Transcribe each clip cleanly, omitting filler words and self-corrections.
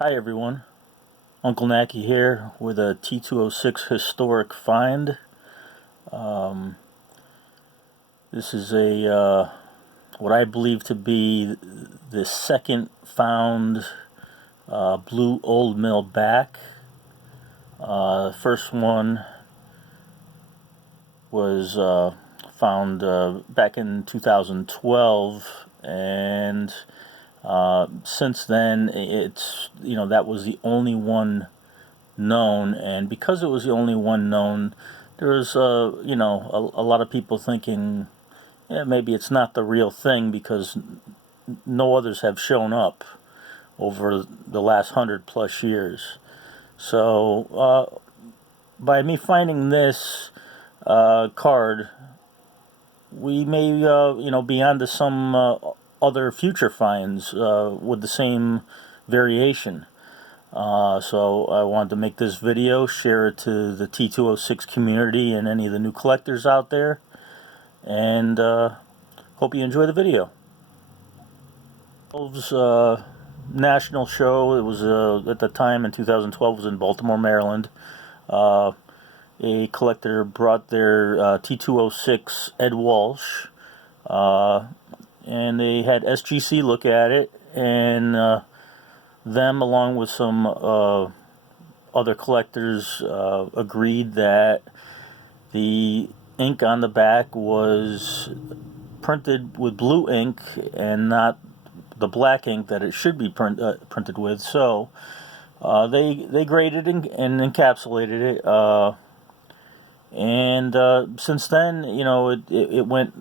Hi everyone, Uncle Nacki here with a T206 historic find. This is what I believe to be the second found blue Old Mill back. First one was found back in 2012, and since then that was the only one known, and because it was the only one known, there was a lot of people thinking, yeah, maybe it's not the real thing because no others have shown up over the last 100+ years. So by me finding this card, we may be on to some other future finds with the same variation. So I wanted to make this video, share it to the T206 community and any of the new collectors out there, and hope you enjoy the video. National show, it was at the time in 2012, was in Baltimore, Maryland. A collector brought their T206 Ed Walsh, and they had SGC look at it, and them, along with some other collectors, agreed that the ink on the back was printed with blue ink and not the black ink that it should be printed with. So they graded and encapsulated it, and since then, it went.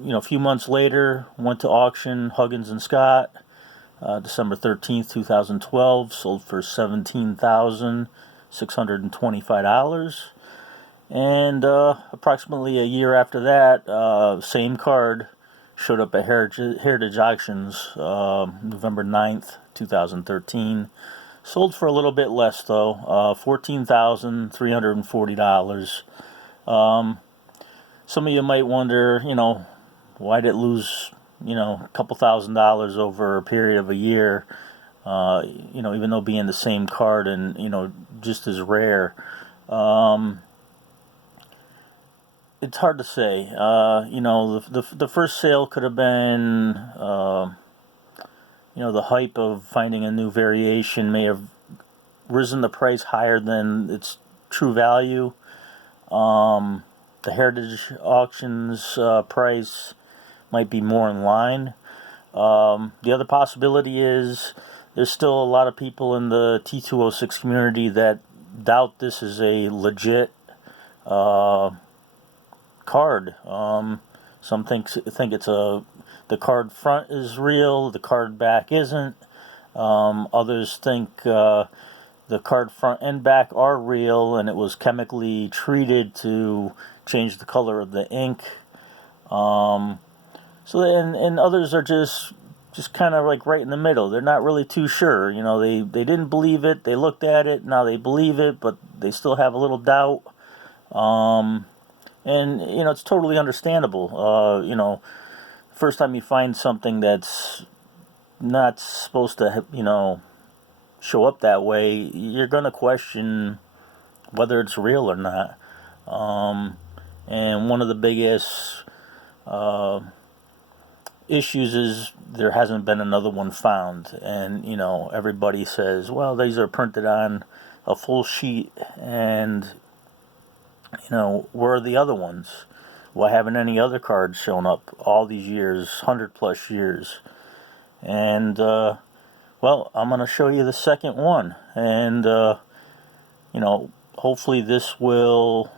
A few months later, went to auction. Huggins and Scott, December 13th, 2012, sold for $17,625. And approximately a year after that, same card showed up at Heritage Auctions, November 9th, 2013. Sold for a little bit less, though, $14,340. Some of you might wonder, why did it lose, a couple $1,000s over a period of a year, even though being the same card and, just as rare. It's hard to say. The first sale could have been, the hype of finding a new variation may have risen the price higher than its true value. The Heritage Auctions price might be more in line. The other possibility is there's still a lot of people in the T206 community that doubt this is a legit card. Some think it's the card front is real, the card back isn't. Others think the card front and back are real, and it was chemically treated to change the color of the ink. And others are just kind of like right in the middle. They're not really too sure. They didn't believe it. They looked at it. Now they believe it, but they still have a little doubt. And it's totally understandable. First time you find something that's not supposed to, show up that way, you're gonna question whether it's real or not. And one of the biggest issues is there hasn't been another one found, and everybody says, well, these are printed on a full sheet, and where are the other ones? Why haven't any other cards shown up all these years, 100+ years? And well, I'm going to show you the second one, and hopefully this will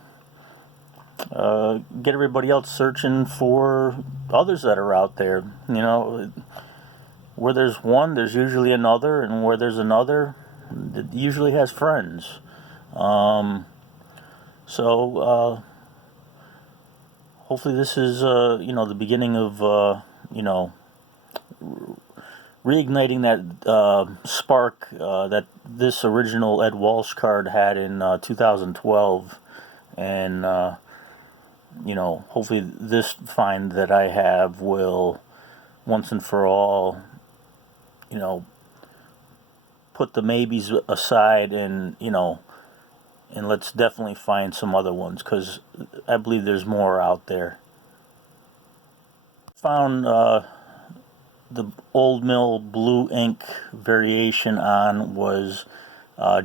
get everybody else searching for others that are out there. Where there's one, there's usually another, and where there's another, it usually has friends. So hopefully this is the beginning of reigniting that spark that this original Ed Walsh card had in 2012, and hopefully this find that I have will once and for all put the maybes aside and, and let's definitely find some other ones, because I believe there's more out there. Found the Old Mill blue ink variation on was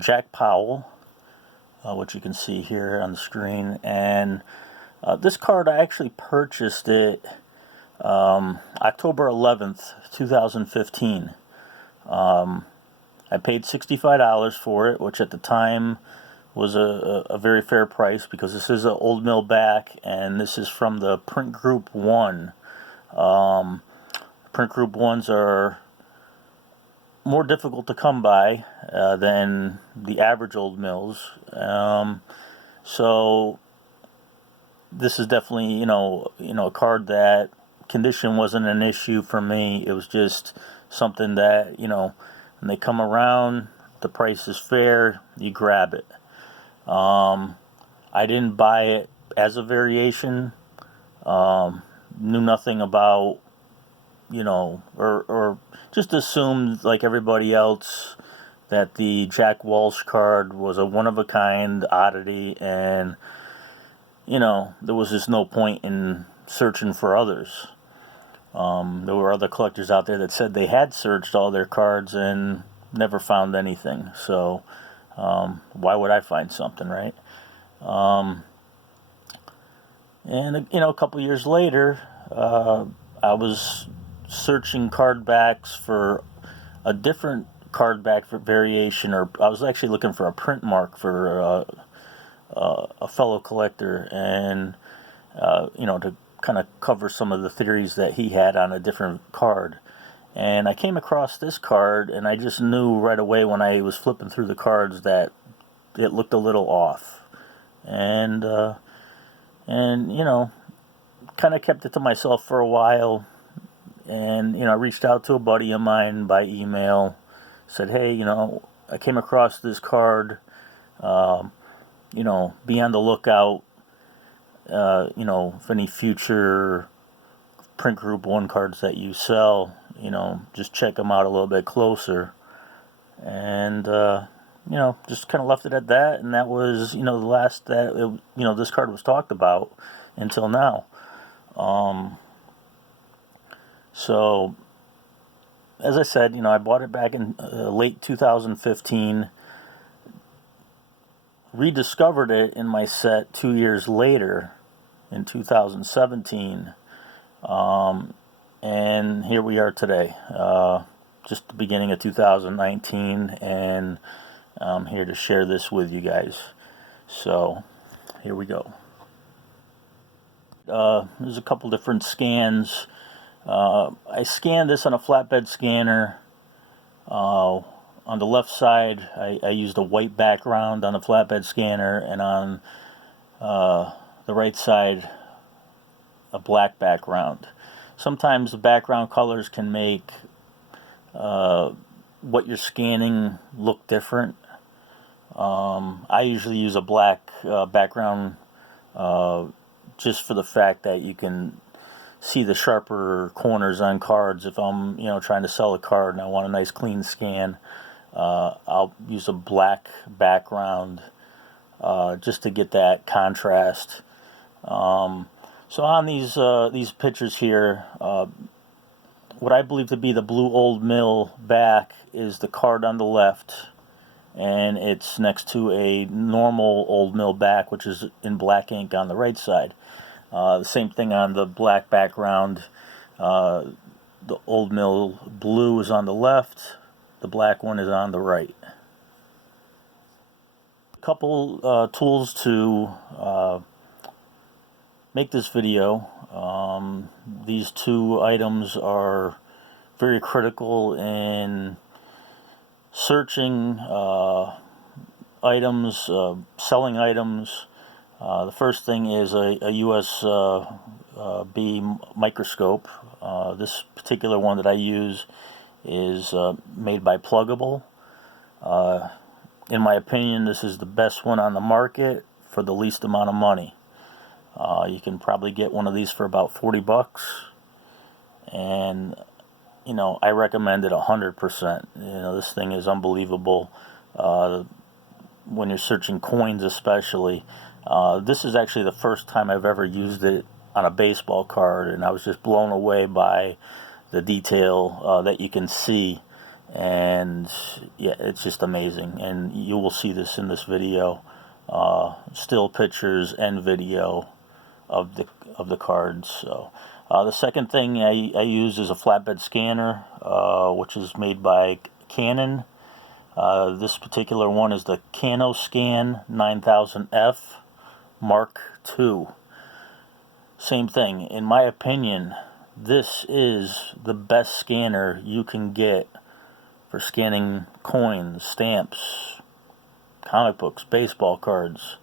Jack Powell, which you can see here on the screen. And this card, I actually purchased it October 11th, 2015. I paid $65 for it, which at the time was a very fair price, because this is an Old Mill back, and this is from the Print Group 1. Print Group 1s are more difficult to come by than the average Old Mills. So this is definitely, a card that condition wasn't an issue for me. It was just something that, when they come around, the price is fair, you grab it. I didn't buy it as a variation. Knew nothing about, or just assumed, like everybody else, that the Jack Walsh card was a one-of-a-kind oddity, and, there was just no point in searching for others. There were other collectors out there that said they had searched all their cards and never found anything. So why would I find something, right? And a couple years later, I was searching card backs for a different card back for variation, or I was actually looking for a print mark for a fellow collector, and to kind of cover some of the theories that he had on a different card. And I came across this card, and I just knew right away when I was flipping through the cards that it looked a little off. And kind of kept it to myself for a while. And, I reached out to a buddy of mine by email, said, hey, I came across this card, be on the lookout, for any future Print Group 1 cards that you sell, just check them out a little bit closer. And, just kind of left it at that, and that was, the last that, this card was talked about until now. So, as I said, I bought it back in late 2015, rediscovered it in my set 2 years later in 2017, and here we are today, just the beginning of 2019, and I'm here to share this with you guys. So, here we go. There's a couple different scans. I scanned this on a flatbed scanner. On the left side, I used a white background on the flatbed scanner, and on the right side, a black background. Sometimes the background colors can make what you're scanning look different. I usually use a black background just for the fact that you can see the sharper corners on cards. If I'm trying to sell a card and I want a nice clean scan, I'll use a black background just to get that contrast. So on these pictures here, what I believe to be the blue Old Mill back is the card on the left, and it's next to a normal Old Mill back, which is in black ink on the right side. The same thing on the black background. The Old Mill blue is on the left, the black one is on the right. A couple tools to make this video. These two items are very critical in searching items, selling items. The first thing is a USB microscope. This particular one that I use is made by Pluggable. In my opinion, this is the best one on the market for the least amount of money. You can probably get one of these for about $40, and I recommend it 100%. This thing is unbelievable. When you're searching coins especially. This is actually the first time I've ever used it on a baseball card, and I was just blown away by the detail that you can see. And yeah, it's just amazing, and you will see this in this video, still pictures and video of the cards. So the second thing I use is a flatbed scanner, which is made by Canon. This particular one is the CanoScan 9000F Mark II. Same thing. In my opinion, this is the best scanner you can get for scanning coins, stamps, comic books, baseball cards.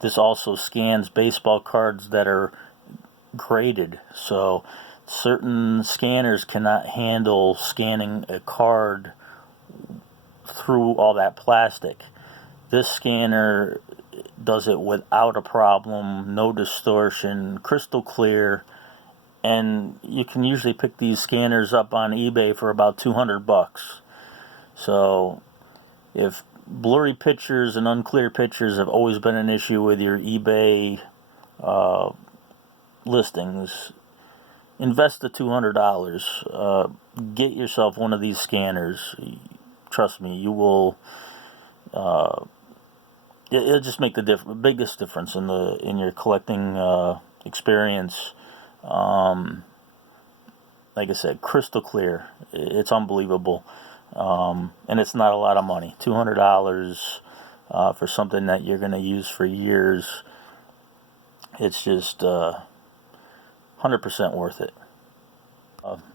This also scans baseball cards that are graded. So certain scanners cannot handle scanning a card through all that plastic. This scanner does it without a problem, no distortion, crystal clear, and you can usually pick these scanners up on eBay for about $200. So if blurry pictures and unclear pictures have always been an issue with your eBay listings, invest the $200. Get yourself one of these scanners. Trust me, you will. It'll just make the biggest difference in your collecting experience. Like I said, crystal clear. It's unbelievable, and it's not a lot of money. $200 for something that you're going to use for years. It's just 100% worth it.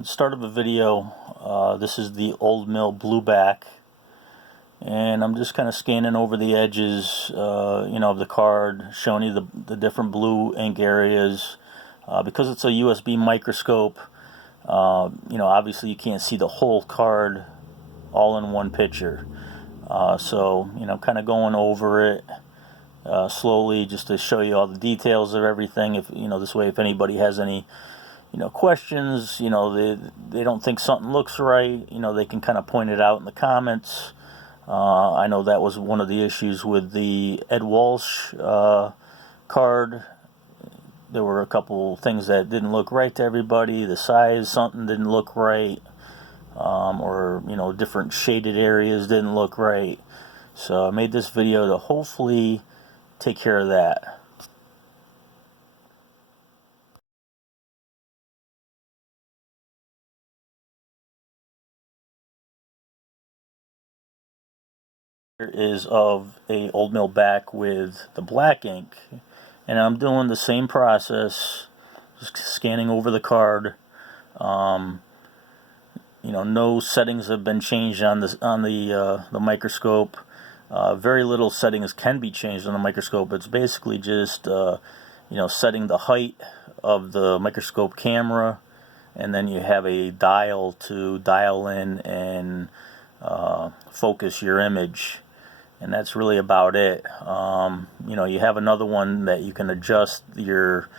Start of the video. This is the Old Mill Blueback, and I'm just kind of scanning over the edges, of the card, showing you the different blue ink areas. Because it's a USB microscope, obviously you can't see the whole card all in one picture. So kind of going over it slowly, just to show you all the details of everything. If this way, if anybody has any questions, they don't think something looks right, they can kind of point it out in the comments. I know that was one of the issues with the Ed Walsh card. There were a couple things that didn't look right to everybody. The size, something didn't look right, or different shaded areas didn't look right. So I made this video to hopefully take care of that. Here is of a Old Mill back with the black ink, and I'm doing the same process, just scanning over the card. No settings have been changed on the microscope. Very little settings can be changed on the microscope. It's basically just setting the height of the microscope camera, and then you have a dial to dial in and focus your image, and that's really about it. You have another one that you can adjust your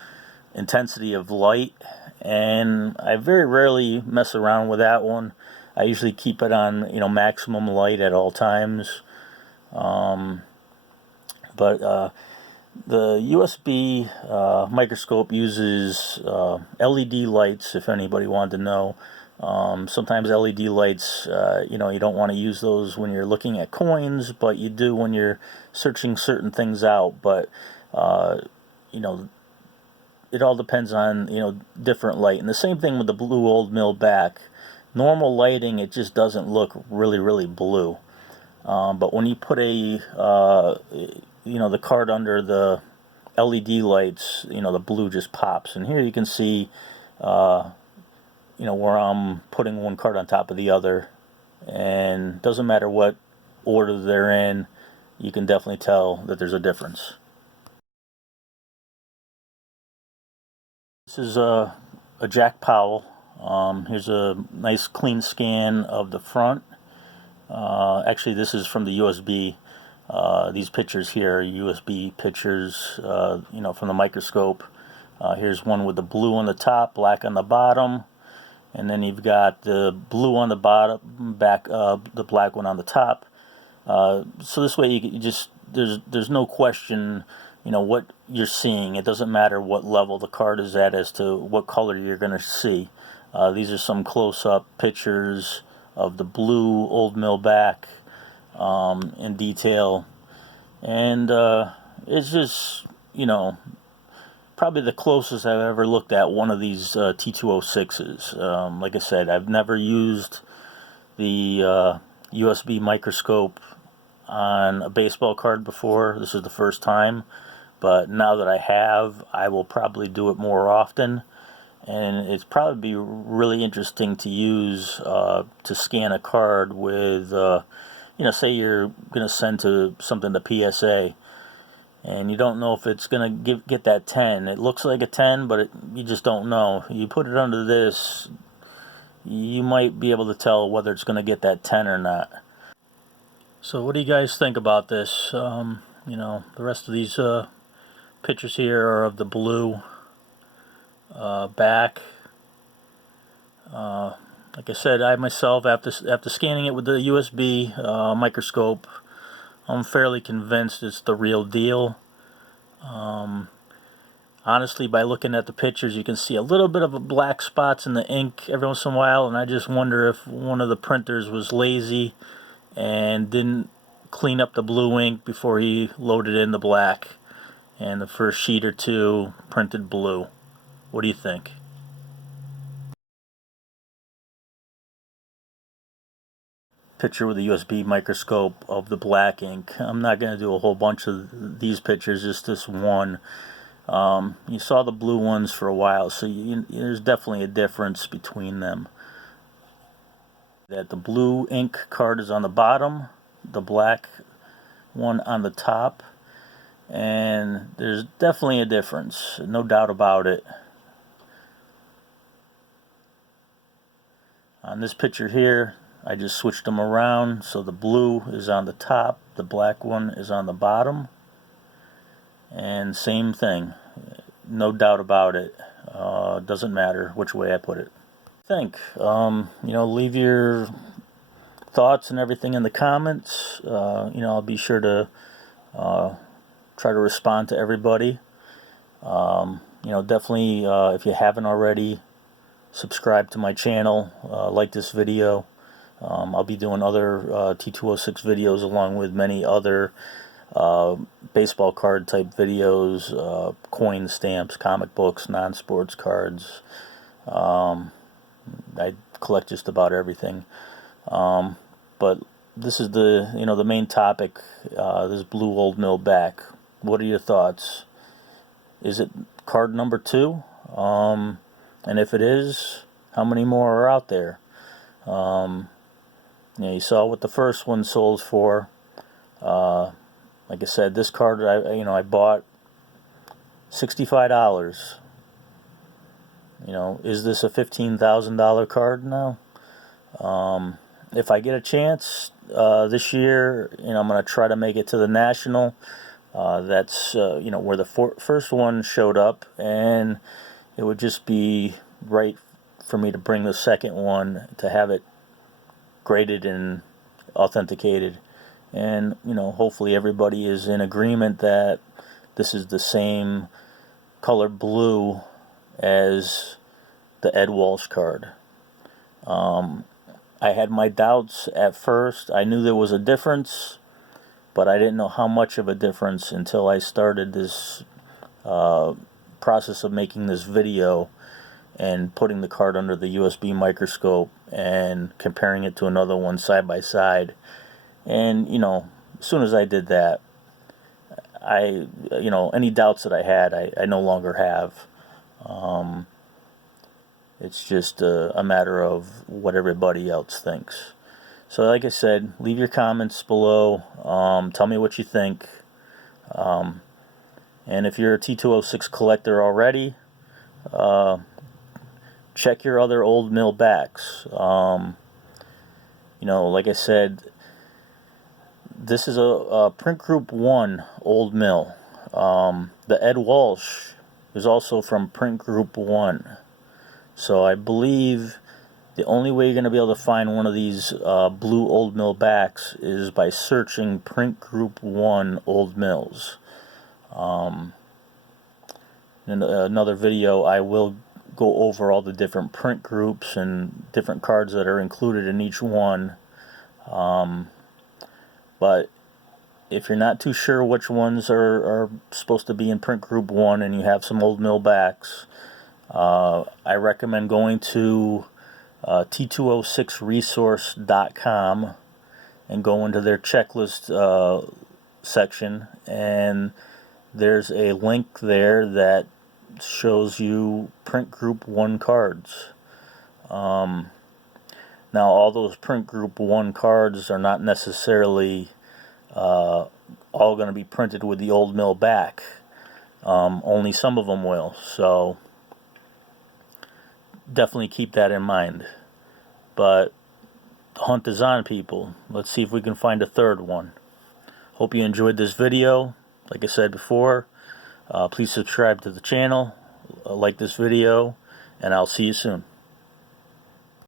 intensity of light, and I very rarely mess around with that one. I usually keep it on maximum light at all times. But the USB microscope uses LED lights, if anybody wanted to know. Sometimes LED lights, you don't want to use those when you're looking at coins, but you do when you're searching certain things out. But it all depends on different light. And the same thing with the blue Old Mill back. Normal lighting, it just doesn't look really blue. But when you put the card under the LED lights, the blue just pops. And here you can see where I'm putting one card on top of the other, and doesn't matter what order they're in, you can definitely tell that there's a difference. This is a Jack Powell. Here's a nice clean scan of the front. Actually, this is from the USB. These pictures here are USB pictures, from the microscope. Here's one with the blue on the top, black on the bottom. and then you've got the blue on the bottom, the black one on the top. So this way you just there's no question, what you're seeing. It doesn't matter what level the card is at as to what color you're going to see. These are some close-up pictures of the blue Old Mill back in detail, and it's just probably the closest I've ever looked at one of these T206s. Like I said, I've never used the USB microscope on a baseball card before. This is the first time, but now that I have, I will probably do it more often, and it's probably be really interesting to use to scan a card with, say you're going to send to something to PSA, and you don't know if it's going to get that 10. It looks like a 10, but you just don't know. You put it under this, you might be able to tell whether it's going to get that 10 or not. So what do you guys think about this? The rest of these pictures here are of the blue back. Like I said, I myself, after scanning it with the USB microscope, I'm fairly convinced it's the real deal. Honestly, by looking at the pictures, you can see a little bit of a black spots in the ink every once in a while, and I just wonder if one of the printers was lazy and didn't clean up the blue ink before he loaded in the black, and the first sheet or two printed blue. What do you think? Picture with a USB microscope of the black ink. I'm not going to do a whole bunch of these pictures, just this one. You saw the blue ones for a while, so there's definitely a difference between them. That the blue ink card is on the bottom, the black one on the top, and there's definitely a difference, no doubt about it. On this picture here, I just switched them around, so the blue is on the top, the black one is on the bottom, and same thing, no doubt about it. Doesn't matter which way I put it. Leave your thoughts and everything in the comments. I'll be sure to try to respond to everybody. Definitely, if you haven't already, subscribe to my channel, like this video. I'll be doing other T206 videos along with many other baseball card type videos, coin stamps, comic books, non-sports cards. I collect just about everything. But this is the main topic, this blue Old Mill back. What are your thoughts? Is it card number 2? And if it is, how many more are out there? You saw what the first one sold for. Like I said, this card I bought $65. Is this a $15,000 card now? If I get a chance this year, I'm going to try to make it to the National. That's where the first one showed up, and it would just be right for me to bring the second one to have it graded and authenticated. And hopefully everybody is in agreement that this is the same color blue as the Ed Walsh card. I had my doubts at first. I knew there was a difference, but I didn't know how much of a difference until I started this process of making this video and putting the card under the USB microscope and comparing it to another one side by side. And as soon as I did that, any doubts that I had, I no longer have. It's just a matter of what everybody else thinks. So like I said, leave your comments below. Tell me what you think. And if you're a T206 collector already, check your other Old Mill backs. Like I said, this is a print group 1 Old Mill. The Ed Walsh is also from print group 1. So I believe The only way you're going to be able to find one of these blue Old Mill backs is by searching Print Group 1 Old Mills. In another video, I will go over all the different print groups and different cards that are included in each one. But if you're not too sure which ones are supposed to be in Print Group 1 and you have some Old Mill backs, I recommend going to T206resource.com and go into their checklist section, and there's a link there that shows you Print Group 1 cards. Now, all those Print Group 1 cards are not necessarily all going to be printed with the Old Mill back. Only some of them will, so definitely keep that in mind. But the hunt is on, people. Let's see if we can find a third one. Hope you enjoyed this video. Like I said before, please subscribe to the channel, like this video, and I'll see you soon.